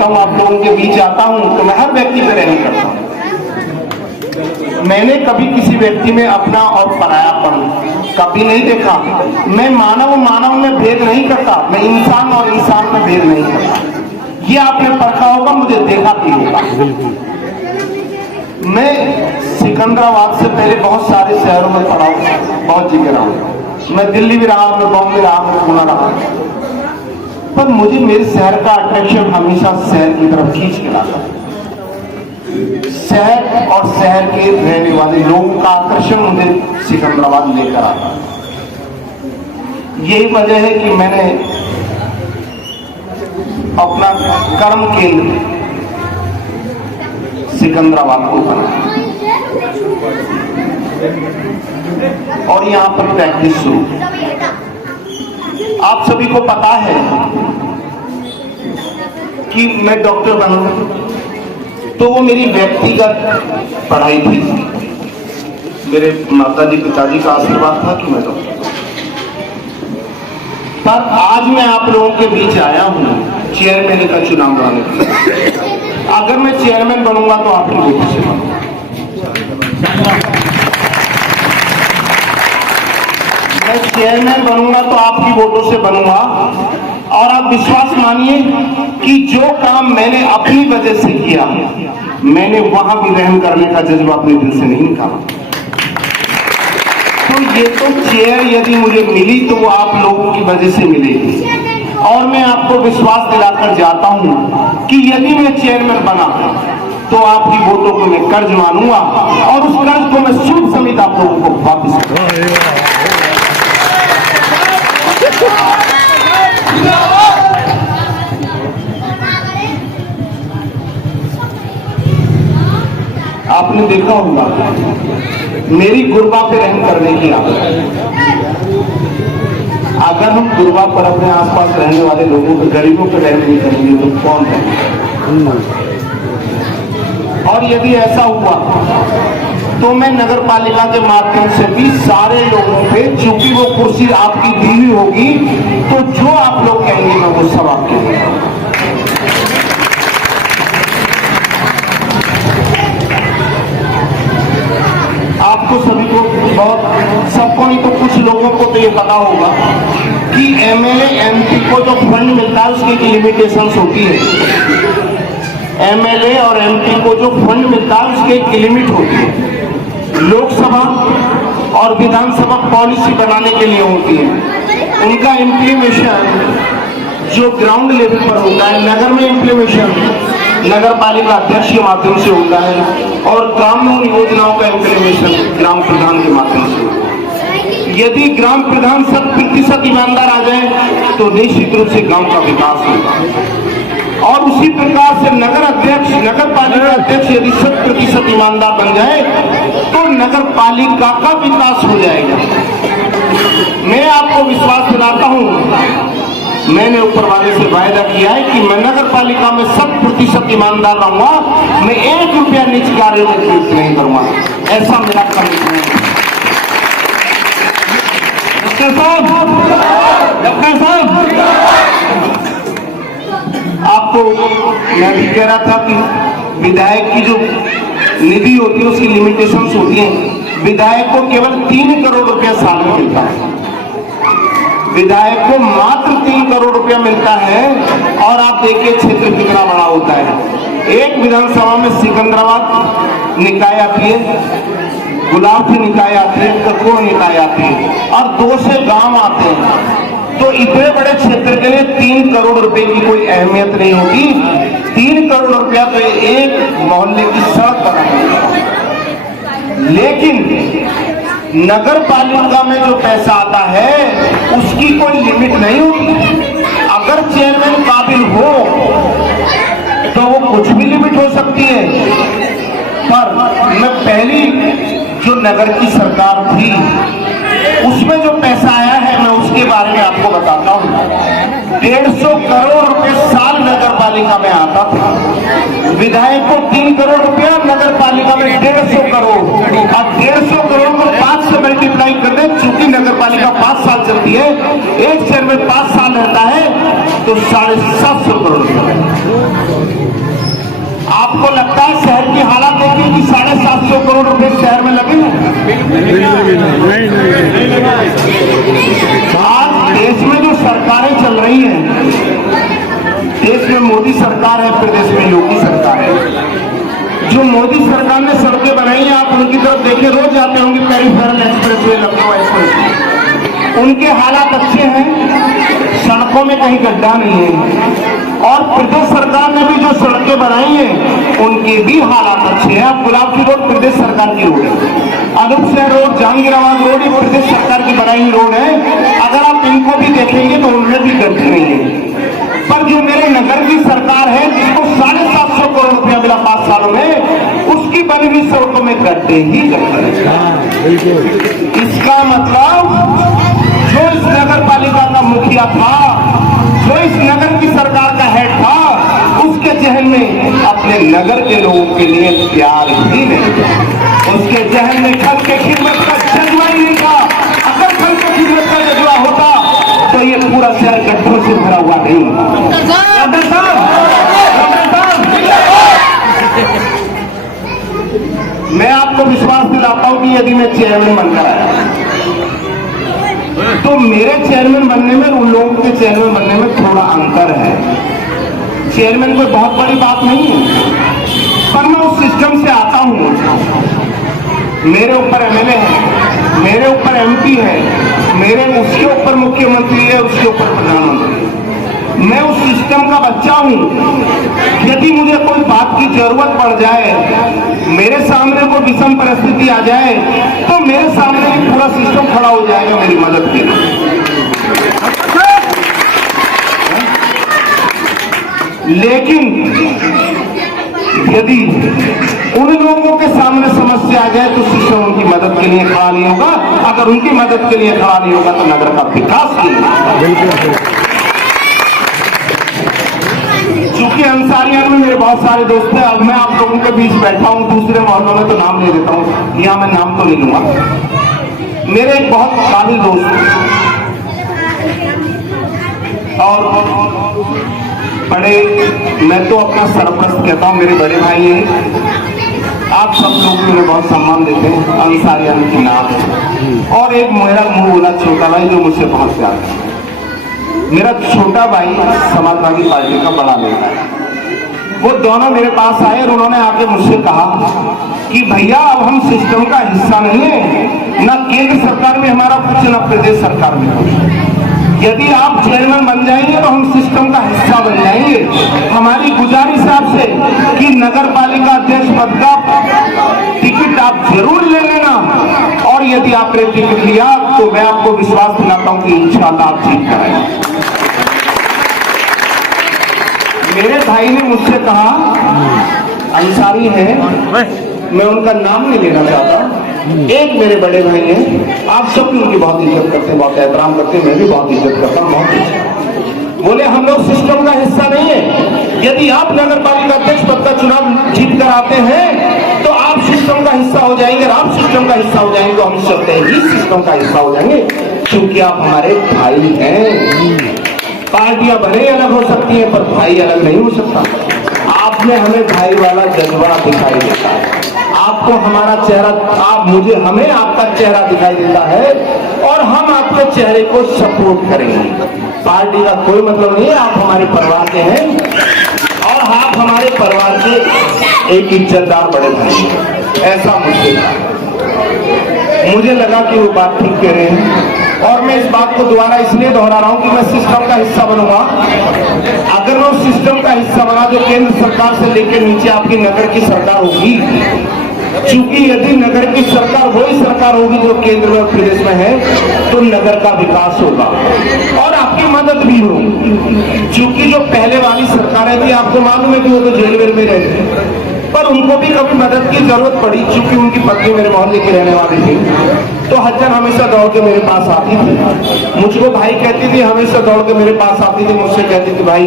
करता हूँ, आप लोगों के बीच आता हूँ तो मैं हर व्यक्ति पर रहम करता हूँ। मैंने कभी किसी व्यक्ति में अपना और परायापन कभी नहीं देखा। मैं मानव में भेद नहीं करता, मैं इंसान और इंसान में भेद नहीं करता। ये आपने परखा होगा, मुझे देखा भी होगा। मैं सिकंदराबाद से पहले बहुत सारे शहरों में पढ़ा हूँ, बहुत जगह रहा हूँ। मैं दिल्ली भी रहा, मैं बॉम्बे रहा, मैं पुणे रहा, पर मुझे मेरे शहर का अट्रैक्शन हमेशा शहर की तरफ खींच के लाता। शहर और शहर के रहने वाले लोगों का आकर्षण मुझे सिकंदराबाद लेकर आता। यही वजह है कि मैंने अपना कर्म केंद्र सिकंदराबाद को बनाया और यहां पर प्रैक्टिस शुरू। आप सभी को पता है कि मैं डॉक्टर बनूंगा, तो वो मेरी व्यक्तिगत पढ़ाई थी। मेरे माताजी पिताजी का आशीर्वाद था कि मैं डॉक्टर। पर आज मैं आप लोगों के बीच आया हूं चेयरमैन का चुनाव कराने के लिए। अगर मैं चेयरमैन बनूंगा तो आपकी वोटों से बनूंगा। मैं चेयरमैन बनूंगा तो आपकी वोटों से बनूंगा। और आप विश्वास मानिए कि जो काम मैंने अपनी वजह से किया, मैंने वहां भी रहम करने का जज्बा अपने दिल से नहीं निकाला। तो ये तो चेयर यदि मुझे मिली तो वो आप लोगों की वजह से मिलेगी। और मैं आपको विश्वास दिलाकर जाता हूं कि यदि मैं चेयरमैन बना तो आपकी वोटों को मैं कर्ज मानूंगा और उस कर्ज को मैं सूद समेत आप लोगों को वापस करूंगा। आपने देखा होगा मेरी गुरबा पे रहम करने की आदत। अगर हम गुरबा पर अपने आसपास रहने वाले लोगों पे, गरीबों पे रहम नहीं करेंगे तो कौन है? और यदि ऐसा हुआ तो मैं नगर पालिका के माध्यम से भी सारे लोगों पे, चूंकि वो कुर्सी आपकी दी हुई होगी, तो जो आप लोग कहेंगे मैं वो सब आपके लिए। आपको सभी को, बहुत सबको नहीं तो कुछ लोगों को तो ये पता होगा कि एमएलए एमपी को जो फंड मिलता है उसकी एक लिमिटेशंस होती है। एमएलए और एमपी को जो फंड मिलता है उसकी एक लिमिट होती है। लोकसभा और विधानसभा पॉलिसी बनाने के लिए होती है। उनका इम्प्लीमेशन जो ग्राउंड लेवल पर होता है, नगर में इम्प्लीमेशन नगर पालिका अध्यक्ष के माध्यम से होता है और ग्रामीण योजनाओं का इम्प्लीमेशन ग्राम प्रधान के माध्यम से होता है। यदि ग्राम प्रधान 100% ईमानदार आ जाए तो निश्चित रूप से गांव का विकास होगा। और उसी प्रकार से नगर अध्यक्ष, नगर पालिका अध्यक्ष यदि 100% ईमानदार बन जाए तो नगर पालिका का विकास हो जाएगा। मैं आपको विश्वास दिलाता हूं, मैंने ऊपर वाले से वायदा किया है कि मैं नगर पालिका में 100% ईमानदार रहूंगा। मैं 1 रुपया निज कार्यों में खर्च नहीं करूंगा। ऐसा मेरा कमिटमेंट है। डॉक्टर साहब, आपको मैं भी कह रहा था कि विधायक की जो निधि होती है उसकी लिमिटेशंस होती है। विधायक को केवल 3 करोड़ रुपया साल में मिलता है। विधायक को मात्र 3 करोड़ रुपया मिलता है। और आप देखिए क्षेत्र कितना बड़ा होता है। एक विधानसभा में सिकंदराबाद निकाय आती है, गुलाबी निकाय आती है, ककोर निकाय आती है और 2 से गांव आते हैं। तो इतने बड़े क्षेत्र के लिए 3 करोड़ रुपए की कोई अहमियत नहीं होती। 3 करोड़ रुपया तो एक मोहल्ले की सड़क बनाने। लेकिन नगर पालिका में जो पैसा आता है उसकी कोई लिमिट नहीं होती। अगर चेयरमैन काबिल हो तो वो कुछ भी लिमिट हो सकती है। पर मैं पहली जो नगर की सरकार थी उसमें जो पैसा आया है मैं उसके बारे में आपको बताता हूँ। 150 करोड़ रुपए साल नगर पालिका में आता था। विधायक को 3 करोड़ रुपया, नगर पालिका में 150 करोड़। अब 150 करोड़ को 5 से मल्टीप्लाई कर दे, चूंकि नगर पालिका 5 साल चलती है, एक चेयरमैन 5 साल रहता है तो 750 करोड़ रुपया। आपको लगता है शहर की हालत देखिए कि 750 करोड़ रुपए शहर में लगे हैं? आज देश में जो सरकारें चल रही हैं, देश में मोदी सरकार है, प्रदेश में योगी सरकार है। जो मोदी सरकार ने सड़कें बनाई हैं, आप उनकी तरफ देखिए, रोज जाते होंगे पेरिफेरल एक्सप्रेसवे, लखनऊ एक्सप्रेस, उनके हालात अच्छे हैं, सड़कों में कहीं गड्ढा नहीं है। और प्रदेश सरकार ने भी जो सड़कें बनाई हैं उनके भी हालात अच्छे हैं। अब गुलाबी रोड प्रदेश सरकार की रोड है, अनूप शहर रोड, जहांगीराबाद रोड, ये प्रदेश सरकार की बनाई हुई रोड है। अगर आप इनको भी देखेंगे तो उनमें भी गड्ढे नहीं है। पर जो मेरे नगर की सरकार है, जिसको 750 करोड़ रुपया मिला 5 सालों में, उसकी बनी हुई सड़कों में गड्ढे ही गड्ढे। इसका मतलब जो इस नगर पालिका का मुखिया था, जो इस नगर की सरकार का हेड था, उसके जहन में अपने नगर के लोगों के लिए प्यार ही नहीं था। उसके जहन में खल के खिदमत का जज्बा ही नहीं था। अगर खल के खिदमत का जज्बा होता तो ये पूरा शहर गड्ढों से भरा हुआ नहीं होता। मैं आपको विश्वास दिलाता हूं कि यदि मैं चेयरमैन बनकर आया तो मेरे चेयरमैन बनने में उन लोगों के चेयरमैन बनने में थोड़ा अंतर है। चेयरमैन कोई बहुत बड़ी बात नहीं है, पर मैं उस सिस्टम से आता हूं। मेरे ऊपर एमएलए है, मेरे ऊपर एमपी है, मेरे उसके ऊपर मुख्यमंत्री है, उसके ऊपर प्रधानमंत्री। मैं उस सिस्टम का बच्चा हूं। यदि मुझे कोई बात की जरूरत पड़ जाए, मेरे सामने कोई विषम परिस्थिति आ जाए, तो मेरे सामने ही पूरा सिस्टम खड़ा हो जाएगा मेरी मदद के लिए। लेकिन यदि उन लोगों के सामने समस्या आ जाए तो सिस्टम उनकी मदद के लिए खड़ा नहीं होगा। अगर उनकी मदद के लिए खड़ा नहीं होगा तो नगर का विकास नहीं होगा। चूंकि अंसारियां में मेरे बहुत सारे दोस्त हैं, अब मैं आप लोगों के बीच बैठा हूं, दूसरे मोहल्लों में तो नाम ले देता हूं, यहां मैं नाम तो नहीं लूंगा। मेरे एक बहुत काबिल दोस्त और बड़े, मैं तो अपना सरपरस्त कहता हूं, मेरे बड़े भाई हैं। आप सब लोग मुझे बहुत सम्मान देते हैं, अंसारियां की नाम। और एक मेरा मुंह बोला छोटा भाई जो मुझसे बहुत प्यार है। मेरा छोटा भाई समाजवादी पार्टी का बड़ा नेता है। वो दोनों मेरे पास आए और उन्होंने आके मुझसे कहा कि भैया अब हम सिस्टम का हिस्सा नहीं है, ना केंद्र सरकार में हमारा कुछ, ना प्रदेश सरकार में कुछ। यदि आप चेयरमैन बन जाएंगे तो हम सिस्टम का हिस्सा बन जाएंगे। हमारी गुजारिश है आपसे कि नगर पालिका अध्यक्ष पद का टिकट आप जरूर ले लेना, और यदि आपने टिकट लिया तो मैं आपको विश्वास दिलाता हूं कि इंशाअल्लाह आप जीत कर आएंगे। मेरे भाई ने मुझसे कहा, अंसारी है, मैं उनका नाम नहीं लेना चाहता, एक मेरे बड़े भाई हैं, आप सब उनकी बहुत इज्जत करते हैं, बहुत एहतराम करते हैं, मैं भी बहुत इज्जत करता हूँ, बहुत। बोले हम लोग सिस्टम का हिस्सा नहीं है। यदि आप नगर पालिका अध्यक्ष पद का चुनाव जीत कर आते हैं तो आप सिस्टम का हिस्सा हो जाएंगे। आप सिस्टम का हिस्सा हो जाएंगे तो हम सबसे ही सिस्टम का हिस्सा हो जाएंगे, क्योंकि आप हमारे भाई हैं। पार्टियां भले अलग हो सकती हैं पर भाई अलग नहीं हो सकता। आपने हमें भाई वाला जज्बा दिखाई देता है, आपको हमारा चेहरा, आप मुझे, हमें आपका चेहरा दिखाई देता है, और हम आपके चेहरे को सपोर्ट करेंगे। पार्टी का कोई मतलब नहीं है, आप हमारे परिवार के हैं और आप हमारे परिवार के एक इज्जतदार बड़े भाई हैं। ऐसा मुझे लगा कि वो बात ठीक कह रहे हैं, और मैं इस बात को दोबारा इसलिए दोहरा रहा हूं कि मैं सिस्टम का हिस्सा बनूंगा। अगर मैं उस सिस्टम का हिस्सा बना जो केंद्र सरकार से लेकर नीचे आपकी नगर की सरकार होगी, क्योंकि यदि नगर की सरकार वही सरकार होगी जो केंद्र में और प्रदेश में है, तो नगर का विकास होगा और आपकी मदद भी होगी। क्योंकि जो पहले वाली सरकारें थी, आपको मालूम है कि वो तो जेल वेल में रहते, पर उनको भी कभी मदद की जरूरत पड़ी, क्योंकि उनकी पत्नी मेरे मोहल्ले की रहने वाली थी, तो हज्जन हमेशा दौड़ के मेरे पास आती थी। मुझको भाई कहती थी, हमेशा दौड़ के मेरे पास आती थी, मुझसे कहती थी भाई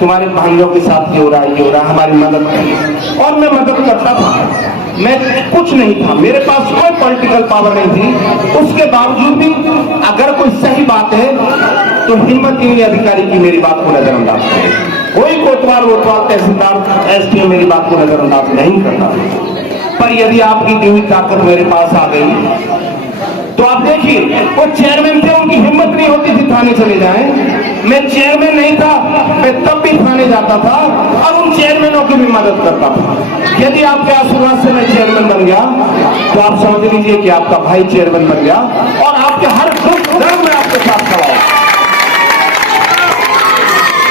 तुम्हारे भाइयों के साथ ये हो रहा है, ये हो रहा है, हमारी मदद करिए। और मैं मदद करता था। मैं कुछ नहीं था, मेरे पास कोई पॉलिटिकल पावर नहीं थी, उसके बावजूद भी अगर कोई सही बात है तो हिम्मत ही नहीं अधिकारी की मेरी बात को नजरअंदाज करें। कोई कोतवाल वोतवाल तहसीलदार एसडीएम मेरी बात को नजरअंदाज नहीं करता। पर यदि आपकी दी हुई ताकत मेरे पास आ गई तो आप देखिए, वो चेयरमैन थे, उनकी हिम्मत नहीं होती थी थाने चले जाएं। मैं चेयरमैन नहीं था, मैं तब भी थाने जाता था और उन चेयरमैनों की भी मदद करता था। यदि आपके आशीर्वाद से मैं चेयरमैन बन गया तो आप समझ लीजिए कि आपका भाई चेयरमैन बन गया और आपके हर दुख दर्द में आपके साथ खड़ा है।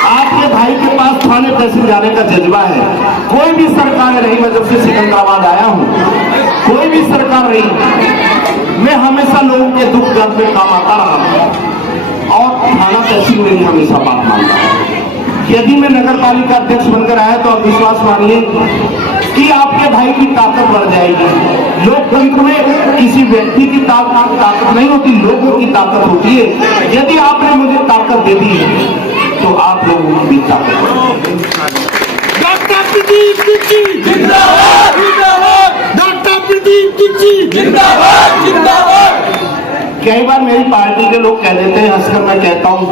आपके भाई के पास थाने तहसील जाने का जज्बा है। कोई भी सरकार रही, मैं जब से सिकंदराबाद आया हूं, कोई भी सरकार रही, मैं हमेशा लोगों के दुख दर्द में काम आता रहा और थाना तहसील में भी हमेशा बात मानता हूं। यदि मैं नगर पालिका अध्यक्ष बनकर आया तो आप विश्वास मानिए कि आपके भाई की ताकत बढ़ जाएगी। लोकतंत्र में किसी व्यक्ति की ताकत नहीं होती, लोगों की ताकत होती है। यदि आपने मुझे ताकत दे दी तो आप लोगों की भी ताकत। डॉक्टर प्रदीप तिच्ची जिंदाबाद जिंदाबाद, डॉक्टर प्रदीप तिच्ची जिंदाबाद जिंदाबाद। कई बार मेरी पार्टी के लोग कह देते हैं, हंसकर मैं कहता हूँ,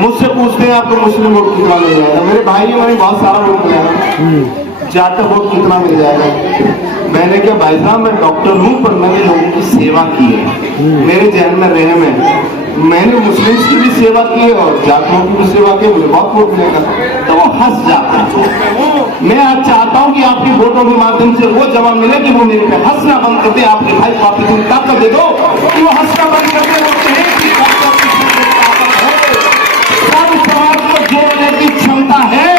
मुझसे पूछते हैं आपको मुस्लिम वोट कितना मिल जाएगा। मेरे भाई मैंने बहुत सारा वोट मिला, जाटक वोट कितना मिल जाएगा। मैंने कहा भाई साहब मैं डॉक्टर हूँ पर मैंने लोगों की सेवा की है, मेरे जहन में रहे में मैंने मुस्लिम्स की भी सेवा की है और जाटों की भी सेवा की, मुझे बहुत वोट मिलेगा। तो वो हंस जाता है। मैं आज चाहता हूँ कि आपकी वोटों के माध्यम से वो जवाब मिले कि वो मेरे पे हंसना बंद कर दे। आपके भाई को आप इतनी ताकत दे दो कि वो हंसना बंद कर दे। वो कहे कि सर्व समाज को जोड़ने की क्षमता है,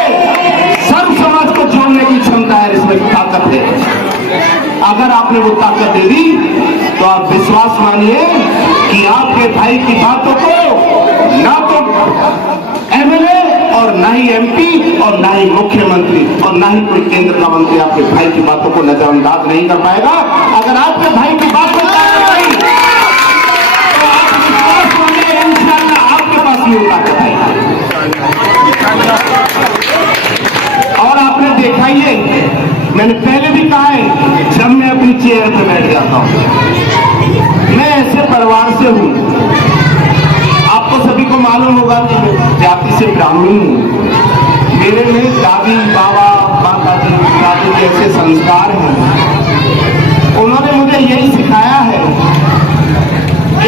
सर्व समाज को जोड़ने की क्षमता है, इसमें ताकत है। अगर आपने वो ताकत दे दी तो आप विश्वास मानिए कि आपके भाई की बातों को ना तो एमएलए और ना ही एमपी और ना ही मुख्यमंत्री और ना ही कोई केंद्र का मंत्री आपके भाई की बातों को नजरअंदाज नहीं कर पाएगा। अगर आपके भाई की बात को ताकत आई तो आप विश्वास मानिए इंशाअल्लाह आपके पास भी ताकत आएगी। और आपने देखा ही है, मैंने पहले भी कहा है, जब मैं अपनी चेयर पे बैठ जाता हूं, मैं ऐसे परिवार से हूं, आपको सभी को मालूम होगा कि मैं जाति से ब्राह्मण हूं। मेरे में दादी बाबा माता जी दादी के ऐसे संस्कार हैं, उन्होंने मुझे यही सिखाया है।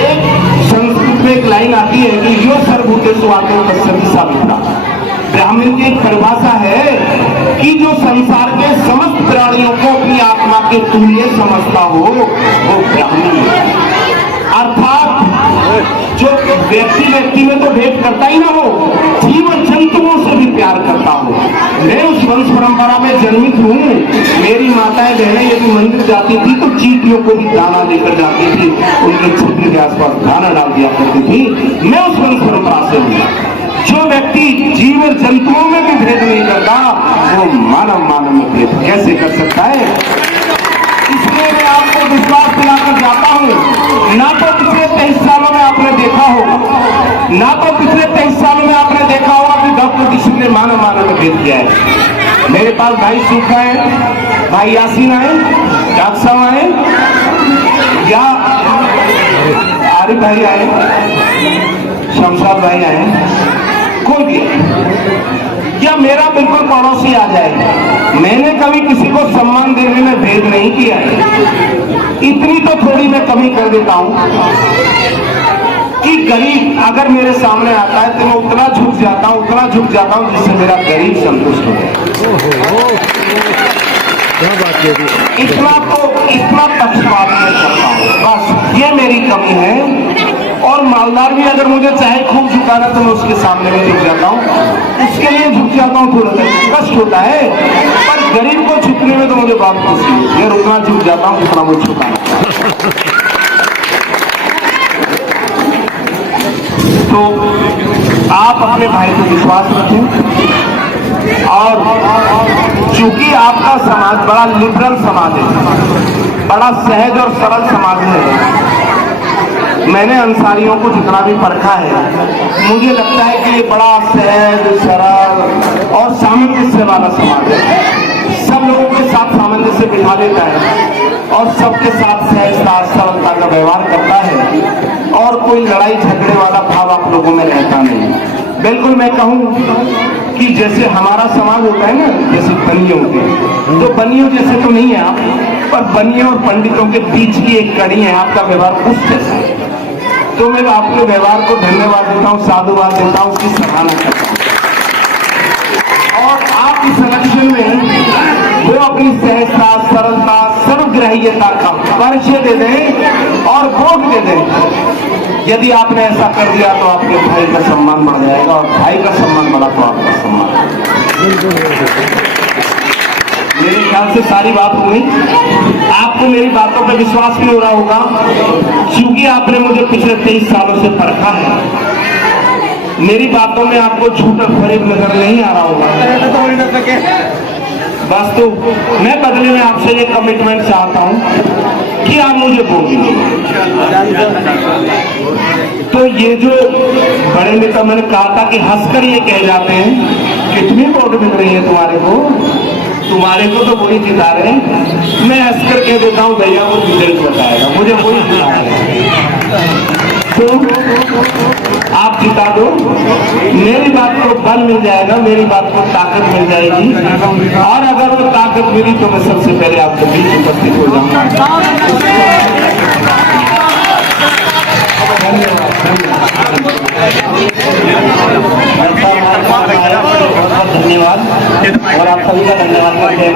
एक संस्कृत में एक लाइन आती है कि यो सर्वभूतेषु आत्मा तस्सति सावित्रा। ब्राह्मण की एक परिभाषा है कि जो संसार के समस्त प्राणियों को अपनी आत्मा के तुल्य समझता हो वो ब्राह्मण है। अर्थात जो व्यक्ति में तो भेद करता ही ना हो, जीव जंतुओं से भी प्यार करता हो। मैं उस वंश परंपरा में जन्मित हूँ। मेरी माताएं बहनें यदि मंदिर जाती थी तो चींटियों को भी दाना लेकर जाती थी, उनके छत्र के आसपास दाना डाल दिया करती थी। मैं उस वंश परंपरा से हूँ। जो व्यक्ति जीव जंतुओं में भी भेद नहीं करता वो मानव में भेद कैसे कर सकता है। इसलिए मैं आपको विश्वास दिलाकर जाता हूं, ना तो पिछले 23 सालों में आपने देखा होगा, ना तो पिछले 23 सालों में आपने देखा होगा कि डॉक्टर किसी ने मानव में भेद किया है। मेरे पास भाई सूखा है, भाई यासीन आए, डॉक्टर साहब आए या आरिफ भाई आए, शमशाद भाई आए, कोई भी या मेरा बिल्कुल पड़ोसी आ जाए, मैंने कभी किसी को सम्मान देने में भेद नहीं किया है। इतनी तो थोड़ी मैं कमी कर देता हूं कि गरीब अगर मेरे सामने आता है तो मैं उतना झुक जाता हूं जिससे मेरा गरीब संतुष्ट हो जाए। इतना पक्षपात मैं करता हूं, बस ये मेरी कमी है। और मालदार भी अगर मुझे चाहे खूब झुकाना तो मैं उसके सामने में झुक जाता हूँ, उसके लिए झुक जाता हूँ। थोड़ा सा कष्ट होता है पर गरीब को झुकने में तो मुझे बहुत खुशी है। मैं उतना झुक जाता हूँ जितना मुझे झुकाना। तो आप अपने भाई को विश्वास रखें और चूंकि आपका समाज बड़ा लिबरल समाज है, बड़ा सहज और सरल समाज है, मैंने अंसारियों को जितना भी परखा है मुझे लगता है कि ये बड़ा सहज सरल और सामंजस्य वाला समाज है। सब लोगों के साथ सामंजस्य बिठा लेता है और सबके साथ सहजता सरलता का व्यवहार करता है और कोई लड़ाई झगड़े वाला भाव आप लोगों में रहता नहीं। बिल्कुल मैं कहूँ कि जैसे हमारा समाज होता है ना, जैसे बनियों के, तो बनियों जैसे तो नहीं है आप, पर बनियों और पंडितों के बीच की एक कड़ी है, आपका व्यवहार उस जैसा है। तो मैं आपके व्यवहार को धन्यवाद देता हूँ, साधुवाद देता हूँ, उसकी सराहना करता हूँ। और आप इस इलेक्शन में वो अपनी सहजता सरलता सर्वग्राह्यता का परिचय दे दें और वोट दे दें। यदि आपने ऐसा कर दिया तो आपके भाई का सम्मान बढ़ जाएगा, और भाई का सम्मान बढ़ा तो आपका सम्मान। मेरे ख्याल से सारी बात हुई। आपको मेरी बातों पर विश्वास भी हो रहा होगा, क्योंकि आपने मुझे पिछले 23 सालों से परखा है। मेरी बातों में आपको झूठ और फरेब नजर नहीं आ रहा होगा। बस तो मैं बदले में आपसे ये कमिटमेंट चाहता हूं कि आप मुझे वोट दीजिए। तो ये जो बड़े नेता, मैंने कहा था कि हंसकर ये कह जाते हैं कितनी वोट मिल रही है तुम्हारे को तो वही जिता रहे हैं। मैं हंसकर कह देता हूं भैया वो डिटेल्स बताएगा, मुझे वही जिता रहे। तो आप जिता दो, मेरी बात को बल मिल जाएगा, मेरी बात को ताकत मिल जाएगी, और अगर वो ताकत मिली तो मैं सबसे पहले आपके बीच उपस्थित हो जाऊंगा। धन्यवाद, और आप सभी का धन्यवाद करते हैं।